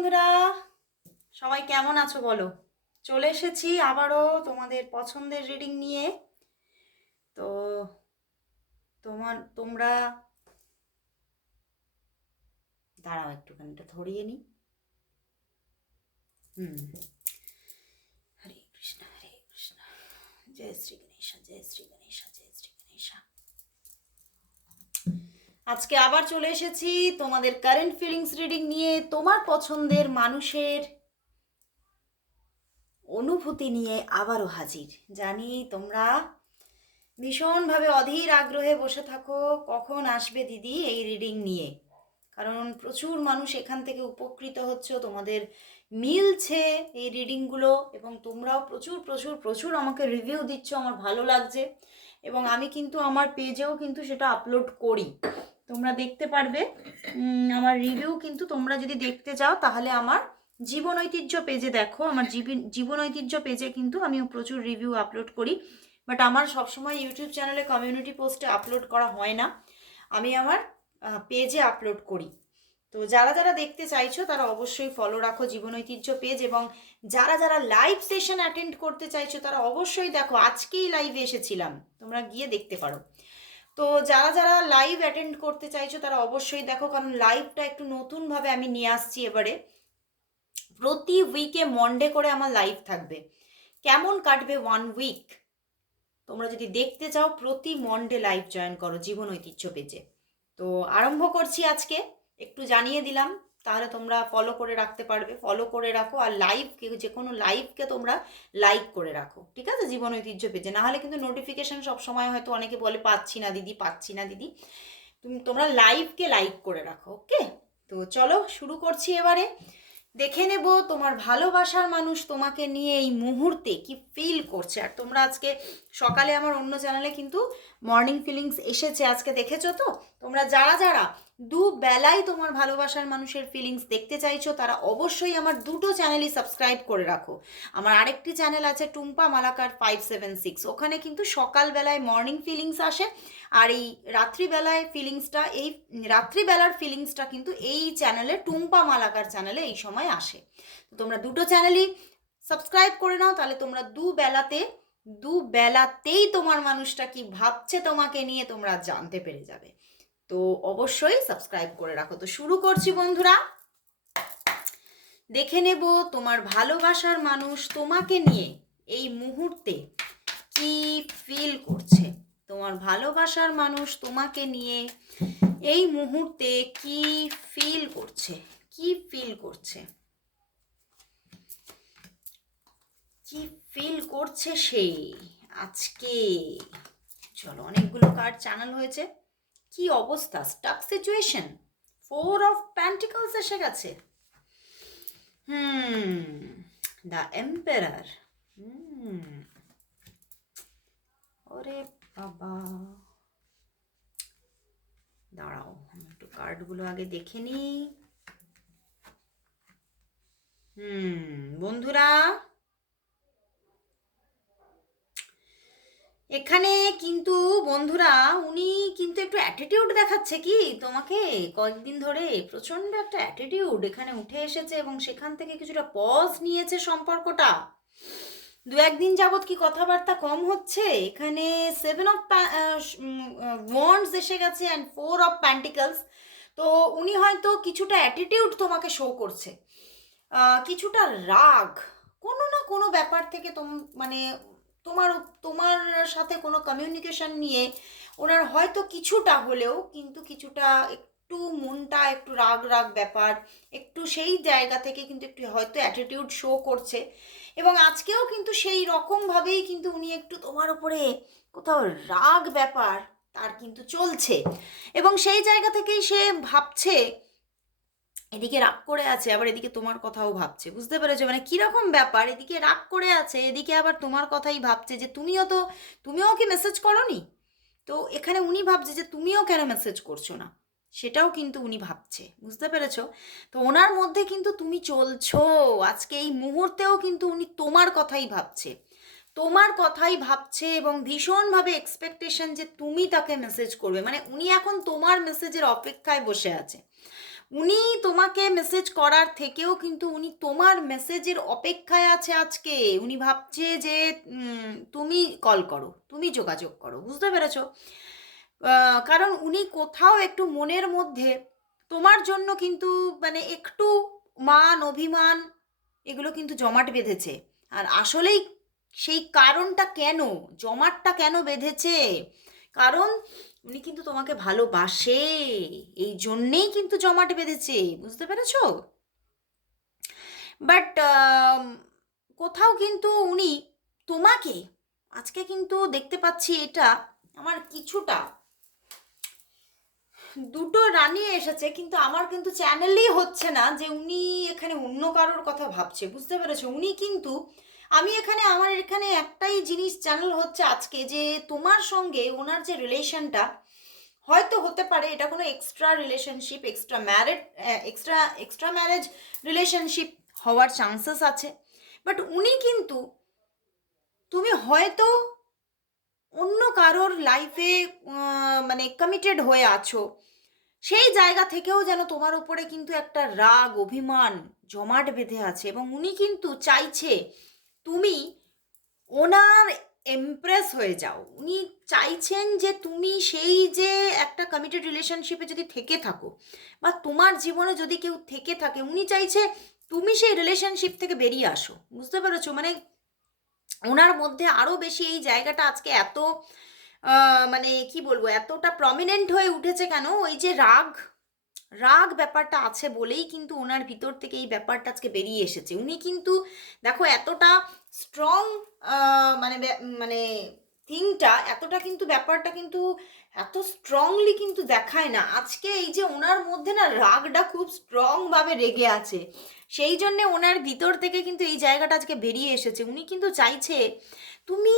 বন্ধুরা, সবাই কেমন আছো বলো? চলে এসেছি আবারও তোমাদের পছন্দের রিডিং নিয়ে। তো তোমার, তোমরা দাঁড়াও একটুখানি, এটা ধরিয়ে নি। হুম। হরে কৃষ্ণ হরে কৃষ্ণ। জয় শ্রী গণেশ, জয় শ্রী গণেশা জয় শ্রী গণেশা আজকে আবার চলে এসেছি তোমাদের কারেন্ট ফিলিংস রিডিং নিয়ে, তোমার পছন্দের মানুষের অনুভূতি নিয়ে আবারও হাজির। জানি তোমরা ভীষণভাবে অধীর আগ্রহে বসে থাকো, কখন আসবে দিদি এই রিডিং নিয়ে? কারণ প্রচুর মানুষ এখান থেকে উপকৃত হচ্ছে, তোমাদের মিলছে এই রিডিংগুলো এবং তোমরাও প্রচুর প্রচুর প্রচুর আমাকে রিভিউ দিচ্ছ, আমার ভালো লাগছে এবং আমি কিন্তু আমার পেজেও কিন্তু সেটা আপলোড করি। তোমরা দেখতে পারবে। আমার রিভিউ কিন্তু তোমরা যদি দেখতে চাও, তাহলে আমার জীবন ঐতিহ্য পেজে দেখো। আমার জীবন- ঐতিহ্য পেজে কিন্তু আমি প্রচুর রিভিউ আপলোড করি। বাট আমার সবসময় ইউটিউব চ্যানেলে কমিউনিটি পোস্টে আপলোড করা হয় না। আমি আমার পেজে আপলোড করি। তো যারা যারা দেখতে চাইছো, তারা অবশ্যই ফলো রাখো জীবন ঐতিহ্য পেজ এবং যারা যারা লাইভ সেশন অ্যাটেন্ড করতে চাইছো, তারা অবশ্যই দেখো, আজকেই লাইভে এসেছিলাম। তোমরা গিয়ে দেখতে পারো। তো যারা যারা লাইভ অ্যাটেন্ড করতে চাইছো, তারা অবশ্যই দেখো, কারণ লাইভটা একটু নতুনভাবে আমি নিয়ে আসছি এবারে। প্রতি উইকে মন্ডে করে আমার লাইভ থাকবে। কেমন কাটবে ওয়ান উইক তোমরা যদি দেখতে চাও, প্রতি মন্ডে লাইভ জয়েন করো জীবন ঐতিহ্য পেজে। তো আরম্ভ করছি আজকে। একটু জানিয়ে দিলাম তাহলে তোমরা ফলো করে রাখতে পারবে। ফলো করে রাখো আর লাইভকে যে কোনো লাইভকে তোমরা লাইক করে রাখো। ঠিক আছে? জীবন ঐতিহ্য পেজে নাহলে কিন্তু নোটিফিকেশন সবসময় হয়তো অনেকে বলে, পাচ্ছি না দিদি, পাচ্ছি না দিদি। তুমি, তোমরা লাইভকে লাইক করে রাখো ওকে তো চলো শুরু করছি এবারে। দেখে নেব তোমার ভালোবাসার মানুষ তোমাকে নিয়ে এই মুহূর্তে কি ফিল করছে। আর তোমরা আজকে সকালে আমার অন্য চ্যানেলে কিন্তু মর্নিং ফিলিংস এসেছে আজকে দেখেছ তো? তোমরা যারা যারা দু বেলায় তোমার ভালোবাসার মানুষের ফিলিংস দেখতে চাইছো, তারা অবশ্যই আমার দুটো চ্যানেলই সাবস্ক্রাইব করে রাখো। আমার আরেকটি চ্যানেল আছে Tumpa Malakar five seven six ওখানে কিন্তু সকালবেলায় মর্নিং ফিলিংস আসে, আর এই রাত্রিবেলায় ফিলিংসটা এই রাত্রিবেলার ফিলিংসটা কিন্তু এই চ্যানেলে টুম্পা মালাকার চ্যানেলে এই সময় আসে। তোমরা দুটো চ্যানেলই সাবস্ক্রাইব করে নাও, তাহলে তোমরা দু বেলাতে দু বেলাতেই তোমার মানুষটা কি ভাবছে তোমাকে নিয়ে তোমরা জানতে পেরে যাবে। তো অবশ্যই সাবস্ক্রাইব করে রাখো। তো শুরু করছি বন্ধুরা। দেখে নেব তোমার ভালোবাসার মানুষ তোমাকে নিয়ে এই মুহূর্তে কি ফিল করছে। তোমার ভালোবাসার মানুষ তোমাকে নিয়ে এই মুহূর্তে কি ফিল করছে? কি ফিল করছে? কি ফিল করছে সে? আজকে, চলো অনেকগুলো কার্ড চ্যানেল হয়েছে। কি অবস্থা? Stuck situation four of pentacles এসে গেছে। Hmm the emperor hmm. ওরে বাবা। দাঁড়াও, আমি একটু কার্ডগুলো আগে দেখে নিই। হুম, বন্ধুরা এখানে কিন্তু বন্ধুরা, উনি কিন্তু একটু অ্যাটিটিউড দেখাচ্ছে কি? তোমাকে কয়েকদিন ধরে প্রচণ্ড একটা অ্যাটিটিউড এখানে উঠে এসেছে এবং সেখান থেকে কিছুটা পজ নিয়েছে সম্পর্কটা। দু একদিন যাবৎ কি কথাবার্তা কম হচ্ছে? এখানে সেভেন অফ ওয়ান্ডস এসে গেছে অ্যান্ড ফোর অফ প্যান্টিকলস তো উনি হয়তো কিছুটা অ্যাটিটিউড তোমাকে শো করছে। কিছুটা রাগ। কোনো না কোনো ব্যাপার থেকে তোম মানে তোমার তোমার সাথে কোনো কমিউনিকেশন নিয়ে ওনার হয়তো কিছুটা হলেও কিন্তু কিছুটা একটু মনটা একটু রাগ রাগ ব্যাপার, একটু সেই জায়গা থেকে কিন্তু একটু হয়তো অ্যাটিটিউড শো করছে। এবং আজকেও কিন্তু সেই রকমভাবেই কিন্তু উনি একটু তোমার উপরে কোথাও রাগ ব্যাপার তার কিন্তু চলছে। এবং সেই জায়গা থেকেই সে ভাবছে এদিকে রাগ করে আছে, আবার এদিকে তোমার কথাও ভাবছে। বুঝতে পেরেছ? মানে কীরকম ব্যাপার? এদিকে রাগ করে আছে, এদিকে আবার তোমার কথাই ভাবছে যে তুমিও তো, তুমিও কি মেসেজ করনি? তো এখানে উনি ভাবছে যে তুমিও কেন মেসেজ করছ না? সেটাও কিন্তু উনি ভাবছে। বুঝতে পেরেছ? তো ওনার মধ্যে কিন্তু তুমি চলছো। আজকে এই মুহূর্তেও কিন্তু উনি তোমার কথাই ভাবছে। তোমার কথাই ভাবছে এবং ভীষণভাবে এক্সপেকটেশন যে তুমি তাকে মেসেজ করবে। মানে উনি এখন তোমার মেসেজের অপেক্ষায় বসে আছে। উনি তোমাকে মেসেজ করার থেকেও কিন্তু উনি তোমার মেসেজের অপেক্ষায় আছে আজকে। উনি ভাবছে যে তুমি কল করো, তুমি যোগাযোগ করো। বুঝতে পেরেছ? কারণ উনি কোথাও একটু মনের মধ্যে তোমার জন্য কিন্তু মানে একটু মান, অভিমান এগুলো কিন্তু জমাট বেঁধেছে। আর আসলেই সেই কারণটা কেন? জমাটটা কেন বেঁধেছে? কারণ উনি কিন্তু তোমাকে ভালোবাসে। এই জন্যেই কিন্তু জমাট বেঁধেছে, বুঝতে পেরেছ? বাট কোথাও কিন্তু উনি তোমাকে, আজকে কিন্তু দেখতে পাচ্ছি এটা, আমার কিছুটা। দুটো রানী এসেছে, কিন্তু আমার কিন্তু চ্যানেলই হচ্ছে না যে উনি এখানে অন্য কারোর কথা ভাবছে, বুঝতে পেরেছ? উনি কিন্তু আমি এখানে, আমার এখানে একটাই জিনিস চ্যানেল হচ্ছে আজকে যে তোমার সঙ্গে ওনার যে রিলেশনটা হয়তো হতে পারে এটা কোনো extra relationship extra married extra extra marriage relationship হওয়ার চান্সেস আছে। বাট উনি কিন্তু, তুমি হয়তো অন্য কারোর লাইফে মানে কমিটেড হয়ে আছো। সেই জায়গা থেকেও যেন তোমার উপরে কিন্তু একটা রাগ, অভিমান জমাট বেঁধে আছে। এবং উনি কিন্তু চাইছে তুমি ওনার এমপ্রেস হয়ে যাও। উনি চাইছেন যে তুমি সেই যে একটা কমিটেড রিলেশনশিপে যদি থেকে থাকো বা তোমার জীবনে যদি কেউ থেকে থাকে, উনি চাইছে তুমি সেই রিলেশনশিপ থেকে বেরিয়ে আসো। বুঝতে পেরেছ? মানে ওনার মধ্যে আরও বেশি এই জায়গাটা আজকে এত মানে কি বলব, এতটা প্রমিনেন্ট হয়ে উঠেছে কেন? ওই যে রাগ রাগ ব্যাপারটা আছে বলেই কিন্তু ওনার ভিতর থেকে এই ব্যাপারটা আজকে বেরিয়ে এসেছে। উনি কিন্তু দেখো এতটা স্ট্রং মানে মানে থিংটা এতটা কিন্তু ব্যাপারটা কিন্তু এত স্ট্রংলি কিন্তু দেখায় না। আজকে এই যে ওনার মধ্যে না রাগটা খুব স্ট্রংভাবে রেগে আছে। সেই জন্যে ওনার ভিতর থেকে কিন্তু এই জায়গাটা আজকে বেরিয়ে এসেছে। উনি কিন্তু চাইছে তুমি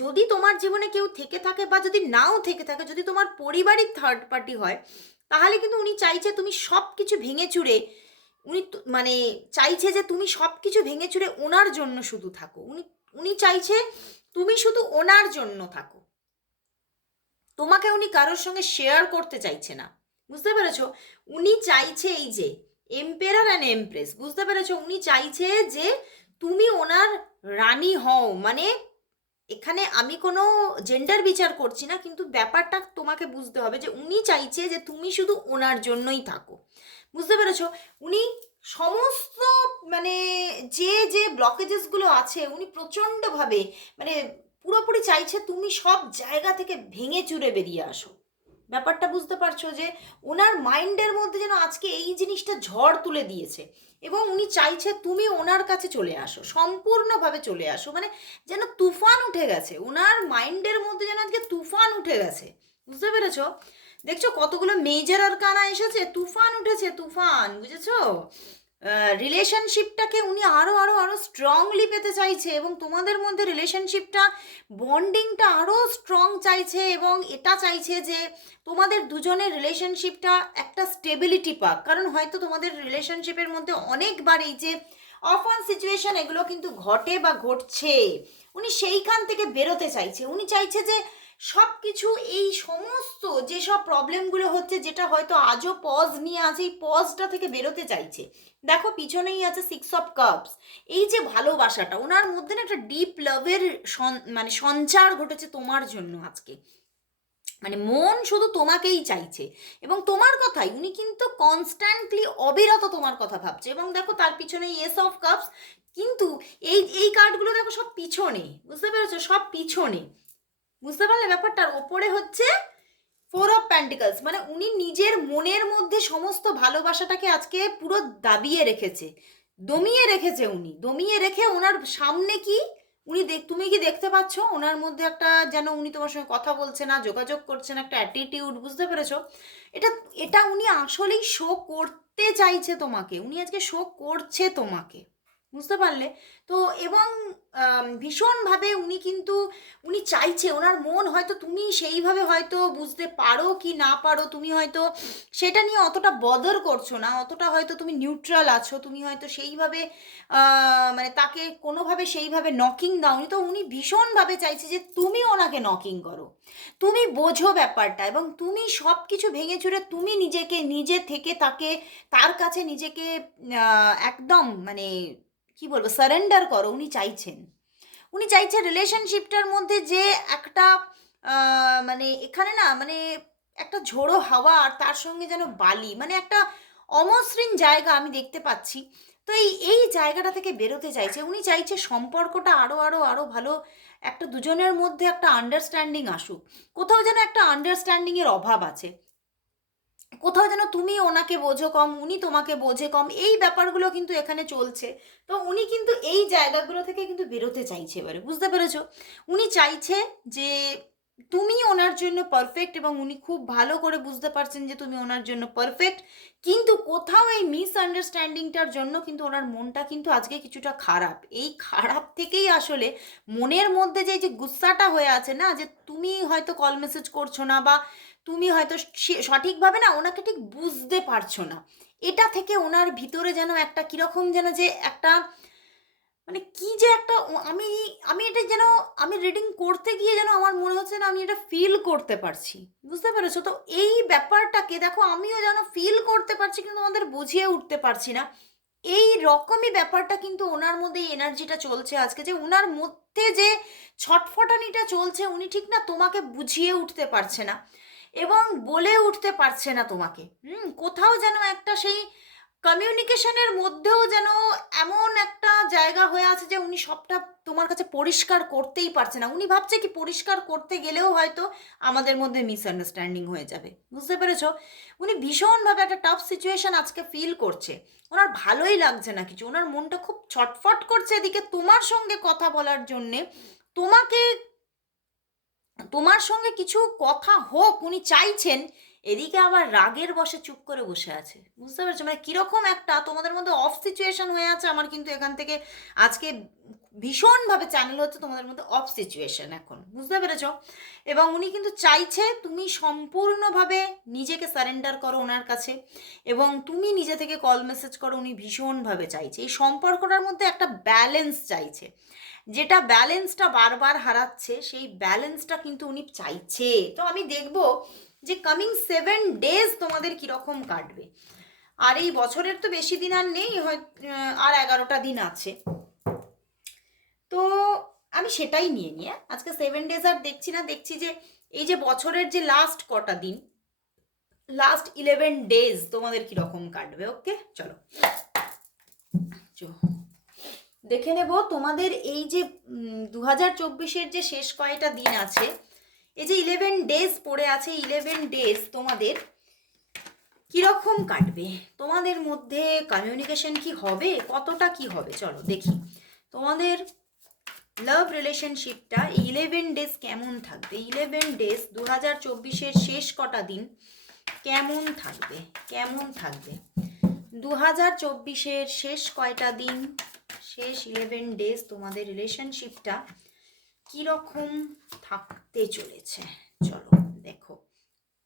যদি তোমার জীবনে কেউ থেকে থাকে বা যদি নাও থেকে থাকে, যদি তোমার পরিবারই থার্ড পার্টি হয় তাহলে কিন্তু উনি চাইছে তুমি সব কিছু ভেঙে চুরে উনি মানে চাইছে যে তুমি সব কিছু ভেঙে চুরে ওনার জন্য শুধু থাকো। উনি উনি চাইছে তুমি শুধু ওনার জন্য থাকো। তোমাকে উনি কারোর সঙ্গে শেয়ার করতে চাইছে না। বুঝতে পেরেছ? উনি চাইছে এই যে এম্পেরার অ্যান্ড এমপ্রেস বুঝতে পেরেছ? উনি চাইছে যে তুমি ওনার রানী হও মানে এখানে আমি কোনো জেন্ডার বিচার করছি না, কিন্তু ব্যাপারটা তোমাকে বুঝতে হবে যে উনি চাইছে যে তুমি শুধু ওনার জন্যই থাকো। বুঝতে পেরেছ? উনি সমস্ত মানে যে যে ব্লকেজেসগুলো আছে, উনি প্রচণ্ডভাবে মানে পুরোপুরি চাইছে তুমি সব জায়গা থেকে ভেঙে চুরে বেরিয়ে আসো। ব্যাপারটা বুঝতে পারছ যে ওনার মাইন্ডের মধ্যে যেন আজকে এই জিনিসটা ঝড় তুলে দিয়েছে। এবং উনি চাইছে তুমি ওনার কাছে চলে আসো, সম্পূর্ণভাবে চলে আসো। মানে যেন তুফান উঠে গেছে ওনার মাইন্ডের মধ্যে যেন আজকে তুফান উঠে গেছে। বুঝতে পেরেছ? দেখছ কতগুলো মেজর আর কানা এসেছে, তুফান উঠেছে, তুফান, বুঝেছ? রিলেশনশিপটাকে উনি আরও আরও আরও স্ট্রংলি পেতে চাইছে এবং তোমাদের মধ্যে রিলেশনশিপটা বন্ডিংটা আরও স্ট্রং চাইছে এবং এটা চাইছে যে তোমাদের দুজনের রিলেশনশিপটা একটা স্টেবিলিটি পাক। কারণ হয়তো তোমাদের রিলেশনশিপের মধ্যে অনেকবার এই যে অফান সিচুয়েশন এগুলো কিন্তু ঘটে বা ঘটছে। উনি সেইখান থেকে বেরোতে চাইছে। উনি চাইছে যে সব কিছু এই সমস্ত যেসব প্রবলেমগুলো হচ্ছে, যেটা হয়তো আজও পজ নিয়ে আছে, এই পজটা থেকে বেরোতে চাইছে। দেখো, পিছনেই আছে সিক্স অফ কাপস এই যে ভালোবাসাটা, ওনার মধ্যে না একটা ডিপ লাভের মানে সঞ্চার ঘটেছে তোমার জন্য আজকে। মানে মন শুধু তোমাকেই চাইছে। এবং তোমার কথাই, উনি কিন্তু কনস্ট্যান্টলি অবিরত তোমার কথা ভাবছে। এবং দেখো, তার পিছনে এস অফ কাপস কিন্তু এই এই কার্ডগুলো দেখো, সব পিছনে বুঝতে পেরেছ? সব পিছনে বুঝতে পারলে ব্যাপারটার ওপরে হচ্ছে ফোর অফ প্যান্টিকলস মানে উনি নিজের মনের মধ্যে সমস্ত ভালোবাসাটাকে আজকে পুরো দাবিয়ে রেখেছে। দমিয়ে রেখেছে উনি। দমিয়ে রেখে ওনার সামনে কি? উনি দেখ, তুমি কি দেখতে পাচ্ছ? ওনার মধ্যে একটা যেন উনি তোমার সঙ্গে কথা বলছে না, যোগাযোগ করছে না, একটা অ্যাটিটিউড বুঝতে পেরেছ? এটা এটা উনি আসলেই শো করতে চাইছে তোমাকে। উনি আজকে শো করছে তোমাকে। বুঝতে পারলে? তো এবং ভীষণভাবে উনি কিন্তু, উনি চাইছে, ওনার মন হয়তো তুমি সেইভাবে হয়তো বুঝতে পারো কি না পারো, তুমি হয়তো সেটা নিয়ে অতটা বদর করছ না, অতটা হয়তো তুমি নিউট্রাল আছো, তুমি হয়তো সেইভাবে মানে তাকে কোনোভাবে সেইভাবে নকিং দাওনি, তো উনি ভীষণভাবে চাইছে যে তুমি ওনাকে নকিং করো। তুমি বোঝো ব্যাপারটা এবং তুমি সব কিছু ভেঙে চুরে তুমি নিজেকে, নিজে থেকে তাকে, তার কাছে নিজেকে একদম মানে কি বলব সারেন্ডার করো, উনি চাইছেন। উনি চাইছেন রিলেশনশিপটার মধ্যে যে একটা মানে এখানে না মানে একটা ঝোড়ো হাওয়া আর তার সঙ্গে যেন বালি মানে একটা অমসৃণ জায়গা আমি দেখতে পাচ্ছি। তো এই এই জায়গাটা থেকে বেরোতে চাইছে। উনি চাইছে সম্পর্কটা আরও আরও আরও ভালো, একটা দুজনের মধ্যে একটা আন্ডারস্ট্যান্ডিং আসুক। কোথাও যেন একটা আন্ডারস্ট্যান্ডিংয়ের অভাব আছে। কোথাও যেন তুমি ওনাকে বোঝো কম, উনি তোমাকে বোঝে কম, এই ব্যাপারগুলো কিন্তু এখানে চলছে। তো উনি কিন্তু এই জায়গাগুলো থেকে কিন্তু বেরোতে চাইছে এবারে, বুঝতে পেরেছ? উনি চাইছে যে তুমি ওনার জন্য পারফেক্ট এবং উনি খুব ভালো করে বুঝতে পারছেন যে তুমি ওনার জন্য পারফেক্ট কিন্তু কোথাও এই মিসআন্ডারস্ট্যান্ডিংটার জন্য কিন্তু ওনার মনটা কিন্তু আজকে কিছুটা খারাপ। এই খারাপ থেকেই আসলে মনের মধ্যে যে যে গুস্সাটা হয়ে আছে না, যে তুমি হয়তো কল মেসেজ করছ না বা তুমি হয়তো সঠিকভাবে না ওনাকে ঠিক বুঝতে পারছ না। এটা থেকে ওনার ভিতরে যেন একটা কীরকম যেন যে একটা মানে কি যে একটা আমি আমি এটা যেন, আমি রিডিং করতে গিয়ে যেন আমার মনে হচ্ছে না আমি এটা ফিল করতে পারছি। বুঝতে পেরেছ? তো এই ব্যাপারটাকে দেখো আমিও যেন ফিল করতে পারছি কিন্তু আমাদের বুঝিয়ে উঠতে পারছি না। এই রকমই ব্যাপারটা কিন্তু ওনার মধ্যে এই এনার্জিটা চলছে আজকে যে ওনার মধ্যে যে ছটফটানিটা চলছে উনি ঠিক না তোমাকে বুঝিয়ে উঠতে পারছে না। এবং বলে উঠতে পারছে না তোমাকে। হুম, কোথাও যেন একটা সেই কমিউনিকেশনের মধ্যেও যেন এমন একটা জায়গা হয়ে আছে যে উনি সবটা তোমার কাছে পরিষ্কার করতেই পারছে না। উনি ভাবছে কি পরিষ্কার করতে গেলেও হয়তো আমাদের মধ্যে মিসআন্ডারস্ট্যান্ডিং হয়ে যাবে। বুঝতে পেরেছ? উনি ভীষণভাবে একটা টাফ সিচুয়েশন আজকে ফিল করছে। ওনার ভালোই লাগছে না কিছু। ওনার মনটা খুব ছটফট করছে এদিকে তোমার সঙ্গে কথা বলার জন্যে। তোমাকে তোমার সঙ্গে কিছু কথা হোক, উনি চাইছেন, এদিকে আবার রাগের বসে চুপ করে বসে আছে। বুঝতে পেরেছ? মানে কীরকম একটা তোমাদের মধ্যে অফ সিচুয়েশন হয়ে আছে, আমার কিন্তু এখান থেকে আজকে ভীষণভাবে চ্যানেল হচ্ছে তোমাদের মধ্যে অফ সিচুয়েশন এখন। বুঝতে পেরেছ? এবং উনি কিন্তু চাইছে তুমি সম্পূর্ণভাবে নিজেকে সারেন্ডার করো ওনার কাছে, এবং তুমি নিজে থেকে কল মেসেজ করো, উনি ভীষণভাবে চাইছে। এই সম্পর্কটার মধ্যে একটা ব্যালেন্স চাইছে। যেটা ব্যালেন্সটা বারবার হারাচ্ছে, সেই ব্যালেন্সটা কিন্তু উনি চাইছে। তো আমি দেখব যে কামিং সেভেন ডেজ তোমাদের কীরকম কাটবে। আর এই বছরের তো বেশি দিন আর নেই, হয় আর এগারোটা দিন আছে। তো আমি সেটাই নিয়ে নিয়ে আজকে সেভেন ডেজ আর দেখছি না, দেখছি যে এই যে বছরের যে লাস্ট কটা দিন লাস্ট ইলেভেন ডেজ তোমাদের কীরকম কাটবে ওকে চলো। চো- দেখে নেব তোমাদের এই যে দু হাজার চব্বিশের যে শেষ কয়টা দিন আছে, এই যে ইলেভেন ডেজ পড়ে আছে ইলেভেন ডেজ তোমাদের কীরকম কাটবে? তোমাদের মধ্যে কমিউনিকেশন কি হবে? কতটা কি হবে? চলো দেখি। তোমাদের লাভ রিলেশনশিপটা ইলেভেন ডেজ কেমন থাকবে? ইলেভেন ডেজ দু হাজার চব্বিশের শেষ কটা দিন কেমন থাকবে? কেমন থাকবে? দু হাজার চব্বিশের শেষ কয়টা দিন? শেষ ইলেভেন ডেজ তোমাদের রিলেশনশিপটা কীরকম থাকতে চলেছে? চলো, দেখো।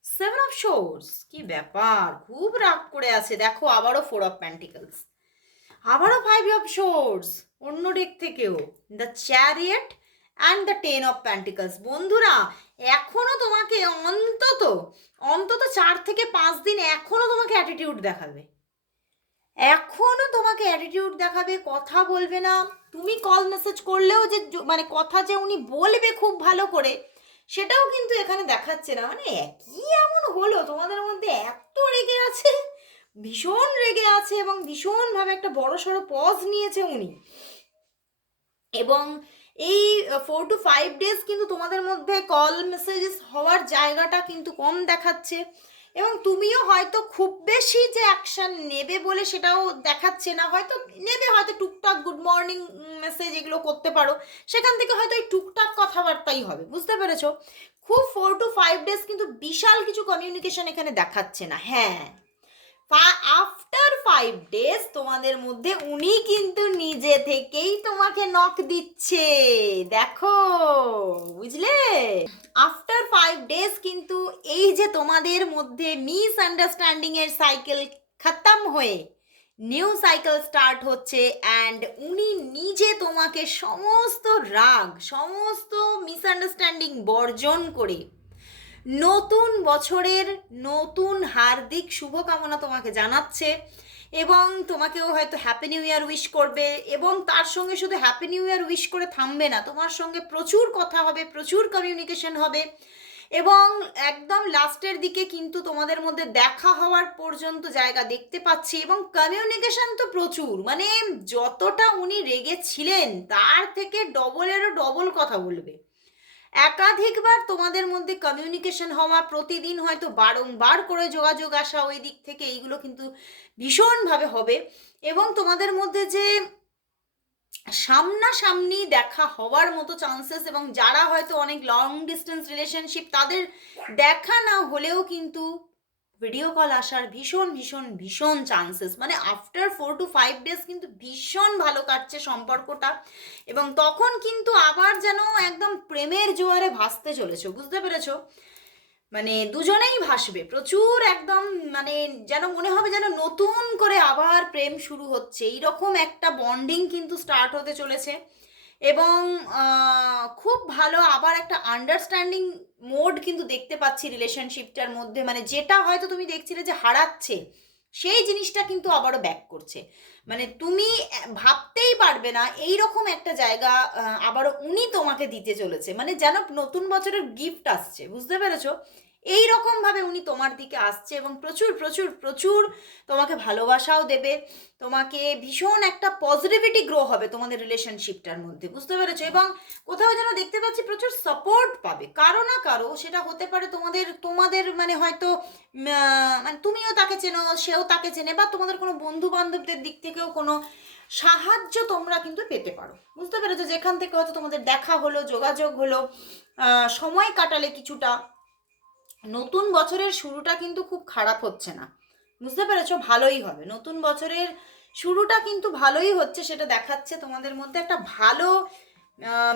সেভেন অফ শোর্স কি ব্যাপার? খুব রাগ করে আছে। দেখো, আবারও ফোর অফ প্যান্টিকলস আবারও ফাইভ অফ শোর্স অন্য ডেক থেকেও। The chariot and the ten of pentacles বন্ধুরা, এখনও তোমাকে অন্তত অন্তত চার থেকে পাঁচ দিন এখনও তোমাকে অ্যাটিটিউড দেখাবে। এখনও তোমাকে অ্যাটিটিউড দেখাবে, কথা বলবে না। তুমি কল মেসেজ করলেও যে মানে কথা যে উনি বলবে খুব ভালো করে, সেটাও কিন্তু এখানে দেখাচ্ছে না। মানে কি এমন হলো? তোমাদের মধ্যে এত রেগে আছে, ভীষণ রেগে আছে এবং ভীষণভাবে একটা বড় সড়ো পজ নিয়েছে উনি। এবং এই ফোর টু ফাইভ ডেজ কিন্তু তোমাদের মধ্যে কল মেসেজেস হওয়ার জায়গাটা কিন্তু কম দেখাচ্ছে। এবং তুমিও হয়তো খুব বেশি যে অ্যাকশন নেবে বলে সেটাও দেখাচ্ছে না। হয়তো নেবে, হয়তো টুকটাক গুড মর্নিং মেসেজ এগুলো করতে পারো। সেখান থেকে হয়তো ওই টুকটাক কথাবার্তাই হবে, বুঝতে পেরেছ? খুব ফোর টু ফাইভ ডেজ কিন্তু বিশাল কিছু কমিউনিকেশন এখানে দেখাচ্ছে না। হ্যাঁ। আফটার ফাইভ ডেজ তোমাদের মধ্যে উনি কিন্তু নিজে থেকেই তোমাকে নক দিচ্ছে। দেখো, বুঝলে? আফটার ফাইভ ডেজ কিন্তু এই যে তোমাদের মধ্যে মিস আন্ডারস্ট্যান্ডিং এর সাইকেল খতম হয়ে নিউ সাইকেল স্টার্ট হচ্ছে অ্যান্ড উনি নিজে তোমাকে সমস্ত রাগ, সমস্ত মিসআন্ডারস্ট্যান্ডিং বর্জন করে নতুন বছরের নতুন হার্দিক শুভকামনা তোমাকে জানাচ্ছে এবং তোমাকেও হয়তো হ্যাপি নিউ ইয়ার উইশ করবে এবং তার সঙ্গে শুধু হ্যাপি নিউ ইয়ার উইশ করে থামবে না, তোমার সঙ্গে প্রচুর কথা হবে, প্রচুর কমিউনিকেশন হবে এবং একদম লাস্টের দিকে কিন্তু তোমাদের মধ্যে দেখা হওয়ার পর্যন্ত জায়গা দেখতে পাচ্ছি এবং কমিউনিকেশন তো প্রচুর মানে যতটা উনি রেগেছিলেন তার থেকে ডবলেরও ডবল কথা বলবে। একাধিকবার তোমাদের মধ্যে কমিউনিকেশন হওয়া প্রতিদিন হয়তো বারংবার করে যোগাযোগ আসা ওই দিক থেকে এইগুলো কিন্তু ভীষণভাবে হবে এবং তোমাদের মধ্যে যে সামনাসামনি দেখা হওয়ার মতো চান্সেস এবং যারা হয়তো অনেক লং ডিস্টেন্স রিলেশনশিপ তাদের দেখা না হলেও কিন্তু ভিডিও কল আসার ভীষণ ভীষণ ভীষণ চান্সেস মানে after four to five days কিন্তু ভীষণ ভালো কাটছে সম্পর্কটা এবং তখন কিন্তু আবার যেন একদম প্রেমের জোয়ারে ভাসতে চলেছো, বুঝতে পেরেছ? মানে দুজনেই ভাসবে, প্রচুর একদম মানে যেন মনে হবে যেন নতুন করে আবার প্রেম শুরু হচ্ছে। এইরকম একটা বন্ডিং কিন্তু স্টার্ট হতে চলেছে। এবং খুব ভালো আবার একটা আন্ডারস্ট্যান্ডিং মোড কিন্তু দেখতে পাচ্ছি রিলেশনশিপটার মধ্যে। মানে যেটা হয়তো তুমি দেখছিলে যে হারাচ্ছে, সেই জিনিসটা কিন্তু আবারও ব্যাক করছে। মানে তুমি ভাবতেই পারবে না এই রকম একটা জায়গা আবারও উনি তোমাকে দিতে চলেছে। মানে যেন নতুন বছরের গিফট আসছে, বুঝতে পেরেছ? এই রকম ভাবে উনি তোমার দিকে আসছে এবং প্রচুর প্রচুর প্রচুর তোমাকে ভালোবাসাও দেবে। তোমাকে ভীষণ একটা পজিটিভিটি গ্রো হবে তোমাদের রিলেশনশিপটার মধ্যে, বুঝতে পেরেছ? এবং কোথাও যেন দেখতে পাচ্ছি প্রচুর সাপোর্ট পাবে, কারও না কারও সেটা হতে পারে তোমাদের তোমাদের মানে হয়তো মানে তুমিও তাকে চেনো, সেও তাকে চেনে বা তোমাদের কোনো বন্ধু বান্ধবদের দিক থেকেও কোনো সাহায্য তোমরা কিন্তু পেতে পারো, বুঝতে পেরেছ? যেখান থেকে হয়তো তোমাদের দেখা হলো, যোগাযোগ হলো সময় কাটালে কিছুটা নতুন বছরের শুরুটা কিন্তু খুব খারাপ হচ্ছে না। বুঝতে পেরেছ? ভালোই হবে। নতুন বছরের শুরুটা কিন্তু ভালোই হচ্ছে, সেটা দেখাচ্ছে তোমাদের মধ্যে একটা ভালো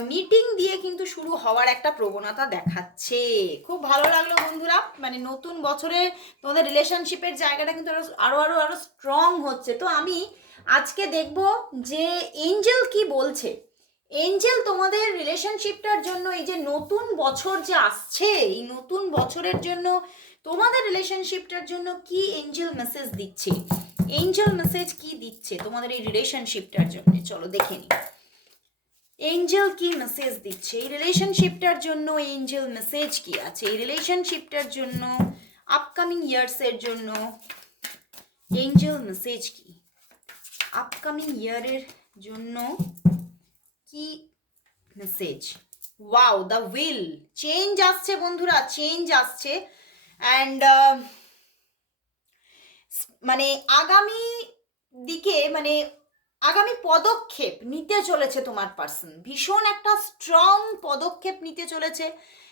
মিটিং দিয়ে কিন্তু শুরু হওয়ার একটা প্রবণতা দেখাচ্ছে। খুব ভালো লাগল বন্ধুরা। মানে নতুন বছরে তোমাদের রিলেশনশিপের জায়গাটা কিন্তু আরও আরও আরও আরও স্ট্রং হচ্ছে। তো আমি আজকে দেখব যে এঞ্জেল কি বলছে। এঞ্জেল তোমাদের রিলেশনশিপটার জন্য এই যে নতুন বছর যে আসছে, এই নতুন বছরের জন্য তোমাদের রিলেশনশিপটার জন্য কি এঞ্জেল মেসেজ দিচ্ছে? এঞ্জেল মেসেজ কি দিচ্ছে তোমাদের এই রিলেশনশিপটার জন্য? চলো দেখে নিই এঞ্জেল কি মেসেজ দিচ্ছে? এই রিলেশনশিপটার জন্য এঞ্জেল মেসেজ কি আছে? এই রিলেশনশিপটার জন্য আপকামিং ইয়ার্সের জন্য এঞ্জেল মেসেজ কি? আপকামিং ইয়ারের জন্য কি message wow the wheel change আসছে বন্ধুরা চেঞ্জ আসছে। অ্যান্ড মানে আগামী দিকে মানে আগামী পদক্ষেপ নিতে চলেছে তোমার পার্সন ভীষণ একটা স্ট্রং পদক্ষেপ নিতে চলেছে।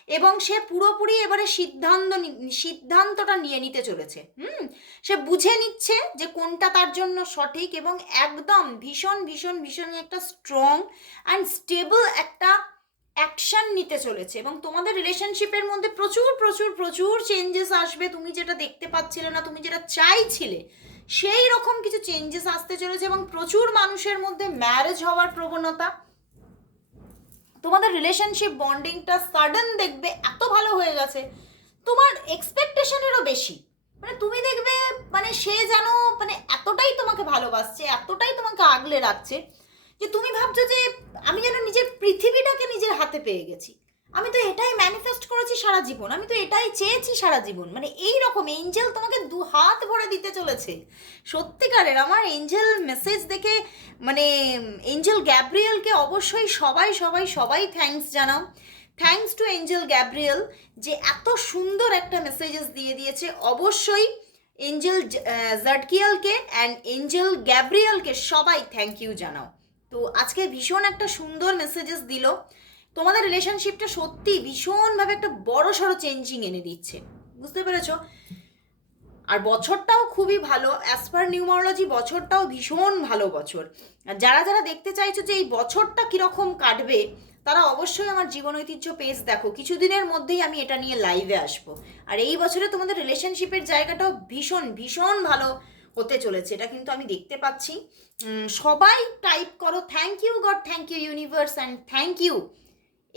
এবং সে পুরোপুরি এবারে সিদ্ধান্ত সিদ্ধান্তটা নিয়ে নিতে চলেছে। হুম? সে বুঝে নিচ্ছে যে কোনটা তার জন্য সঠিক এবং একদম ভীষণ ভীষণ ভীষণ একটা স্ট্রং অ্যান্ড স্টেবল একটা অ্যাকশন নিতে চলেছে। এবং তোমাদের রিলেশনশিপের মধ্যে প্রচুর প্রচুর প্রচুর চেঞ্জেস আসবে। তুমি যেটা দেখতে পাচ্ছিলে না, তুমি যেটা চাইছিলে, সেই রকম কিছু চেঞ্জেস আসতে চলেছে এবং প্রচুর মানুষের মধ্যে ম্যারেজ হওয়ার প্রবণতা। তোমাদের রিলেশনশিপ বন্ডিংটা সাডেন দেখবে এত ভালো হয়ে গেছে। তোমার এক্সপেকটেশনেরও বেশি। মানে তুমি দেখবে মানে সে যেন মানে এতটাই তোমাকে ভালোবাসছে, এতটাই তোমাকে আগলে রাখছে যে তুমি ভাবছ যে আমি যেন নিজের পৃথিবীটাকে নিজের হাতে পেয়ে গেছি। আমি তো এটাই ম্যানিফেস্ট করেছি সারা জীবন, আমি তো এটাই চেয়েছি সারা জীবন। মানে এই রকম এঞ্জেল তোমাকে দু হাত ভরে দিতে চলেছে। সত্যিকারের আমার এঞ্জেল মেসেজ দেখে মানে এঞ্জেল গ্যাব্রিয়েলকে অবশ্যই সবাই সবাই সবাই থ্যাঙ্কস জানাও। থ্যাঙ্কস টু এঞ্জেল গ্যাব্রিয়েল যে এত সুন্দর একটা মেসেজেস দিয়ে দিয়েছে। অবশ্যই এঞ্জেল জাটকিয়ালকে অ্যান্ড এঞ্জেল গ্যাব্রিয়েলকে সবাই থ্যাংক ইউ জানাও। তো আজকে ভীষণ একটা সুন্দর মেসেজেস দিল। তোমাদের রিলেশনশিপটা সত্যি ভীষণভাবে একটা বড় সড়ো চেঞ্জিং এনে দিচ্ছে। বুঝতে পেরেছ? আর বছরটাও খুবই ভালো। অ্যাজ পার নিউমারোলজি বছরটাও ভীষণ ভালো বছর। আর যারা যারা দেখতে চাইছো যে এই বছরটা কীরকম কাটবে, তারা অবশ্যই আমার জীবন ঐতিহ্য পেজ দেখো। কিছুদিনের মধ্যেই আমি এটা নিয়ে লাইভে আসব। আর এই বছরে তোমাদের রিলেশনশিপের জায়গাটাও ভীষণ ভীষণ ভালো হতে চলেছে। এটা কিন্তু আমি দেখতে পাচ্ছি। সবাই টাইপ করো thank you God thank you universe and thank you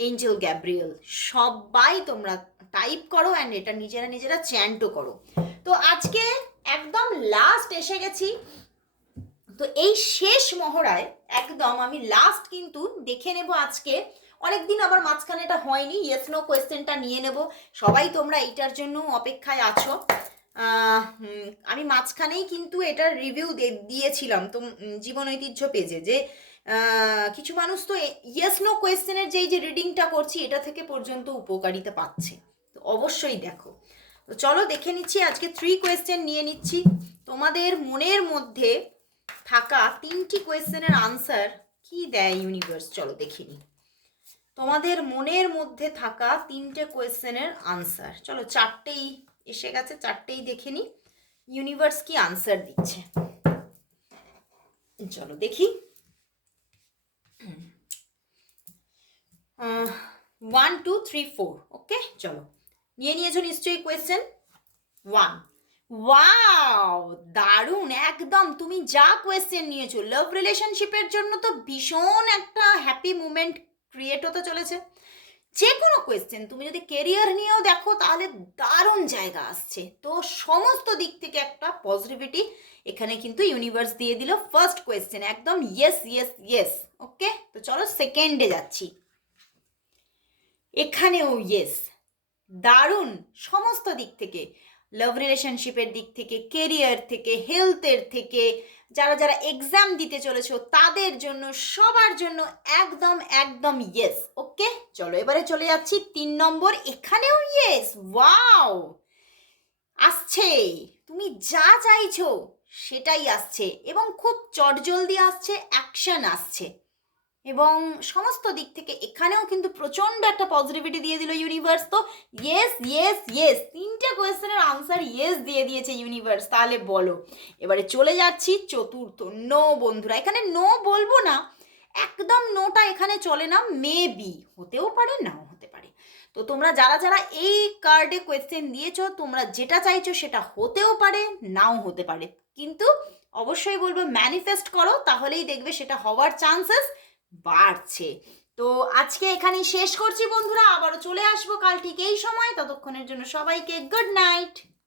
angel Gabriel সবাই তোমরা টাইপ করো অ্যান্ড এটা নিজেরা নিজেরা চ্যান্টও করো। তো আজকে একদম লাস্ট এসে গেছি। তো এই শেষ মহড়ায় একদম আমি লাস্ট কিন্তু দেখে নেব আজকে। অনেকদিন আবার মাঝখানে এটা হয়নি ইয়েস নো কোয়েশ্চেনটা নিয়ে নেব। সবাই তোমরা এইটার জন্য অপেক্ষায় আছো। আমি মাঝখানেই কিন্তু এটার রিভিউ দিয়েছিলাম। তো জীবন ঐতিহ্য পেজে যে কিছু মানুষ তো ইয়েস নো কোয়েশ্চেনের যেই যে রিডিংটা করছি, এটা থেকে পর্যন্ত উপকারিতা পাচ্ছে। তো অবশ্যই দেখো। তো চলো দেখে নিচ্ছি, আজকে থ্রি কোয়েশ্চেন নিয়ে নিচ্ছি। তোমাদের মনের মধ্যে থাকা তিনটি কোয়েশ্চেনের আনসার কি দেয় ইউনিভার্স চলো দেখে নিই তোমাদের মনের মধ্যে থাকা তিনটে কোয়েশ্চেনের আনসার চলো চারটেই এসে গেছে, চারটেই দেখে নিই ইউনিভার্স কি আনসার দিচ্ছে? চলো দেখি। One two three four okay চলো নিয়ে নিয়েছো নিশ্চয়ই কোয়েশ্চেন ওয়ান ওয়াও দারুণ, একদম। তুমি যা কোয়েশ্চেন নিয়েছো লাভ রিলেশনশিপের জন্য তো ভীষণ একটা হ্যাপি মুমেন্ট ক্রিয়েট হতে চলেছে। যে কোনো কোয়েশ্চেন তুমি যদি কেরিয়ার নিয়েও দেখো, তাহলে দারুণ জায়গা আসছে। তো সমস্ত দিক থেকে একটা পজিটিভিটি এখানে কিন্তু ইউনিভার্স দিয়ে দিল ফার্স্ট কোয়েশ্চেন একদম ইয়েস ইয়েস ইয়েস ওকে তো চলো সেকেন্ডে যাচ্ছি। এখানেও ইয়েস দারুণ, সমস্ত দিক থেকে লাভ রিলেশনশিপের দিক থেকে কেরিয়ার থেকে হেলথের থেকে, যারা যারা এক্সাম দিতে চলেছো, তাদের জন্য, সবার জন্য একদম একদম ইয়েস ওকে চলো, এবারে চলে যাচ্ছি তিন নম্বর, এখানেও ইয়েস ওয়াও আসছে। তুমি যা চাইছো, সেটাই আসছে এবং খুব চটজলদি আসছে অ্যাকশন আসছে। এবং সমস্ত দিক থেকে এখানেও কিন্তু প্রচণ্ড একটা পজিটিভিটি দিয়ে দিল ইউনিভার্স তো ইয়েস ইয়েস ইয়েস তিনটে কোয়েশ্চেনের আনসার ইয়েস দিয়ে দিয়েছে ইউনিভার্স তাহলে বলো, এবারে চলে যাচ্ছি চতুর্থ। নো বন্ধুরা, এখানে নো বলব না, একদম নোটা এখানে চলে না মেবি হতেও পারে, নাও হতে পারে। তো তোমরা যারা যারা এই কার্ডে কোয়েশ্চেন দিয়েছ, তোমরা যেটা চাইছো সেটা হতেও পারে, নাও হতে পারে। কিন্তু অবশ্যই বলব ম্যানিফেস্ট করো, তাহলেই দেখবে সেটা হওয়ার চান্সেস বাড়ছে। তো আজকে এখানেই শেষ করছি বন্ধুরা। আবারও চলে আসব কাল ঠিক এই সময়। ততক্ষণের জন্য সবাইকে গুড নাইট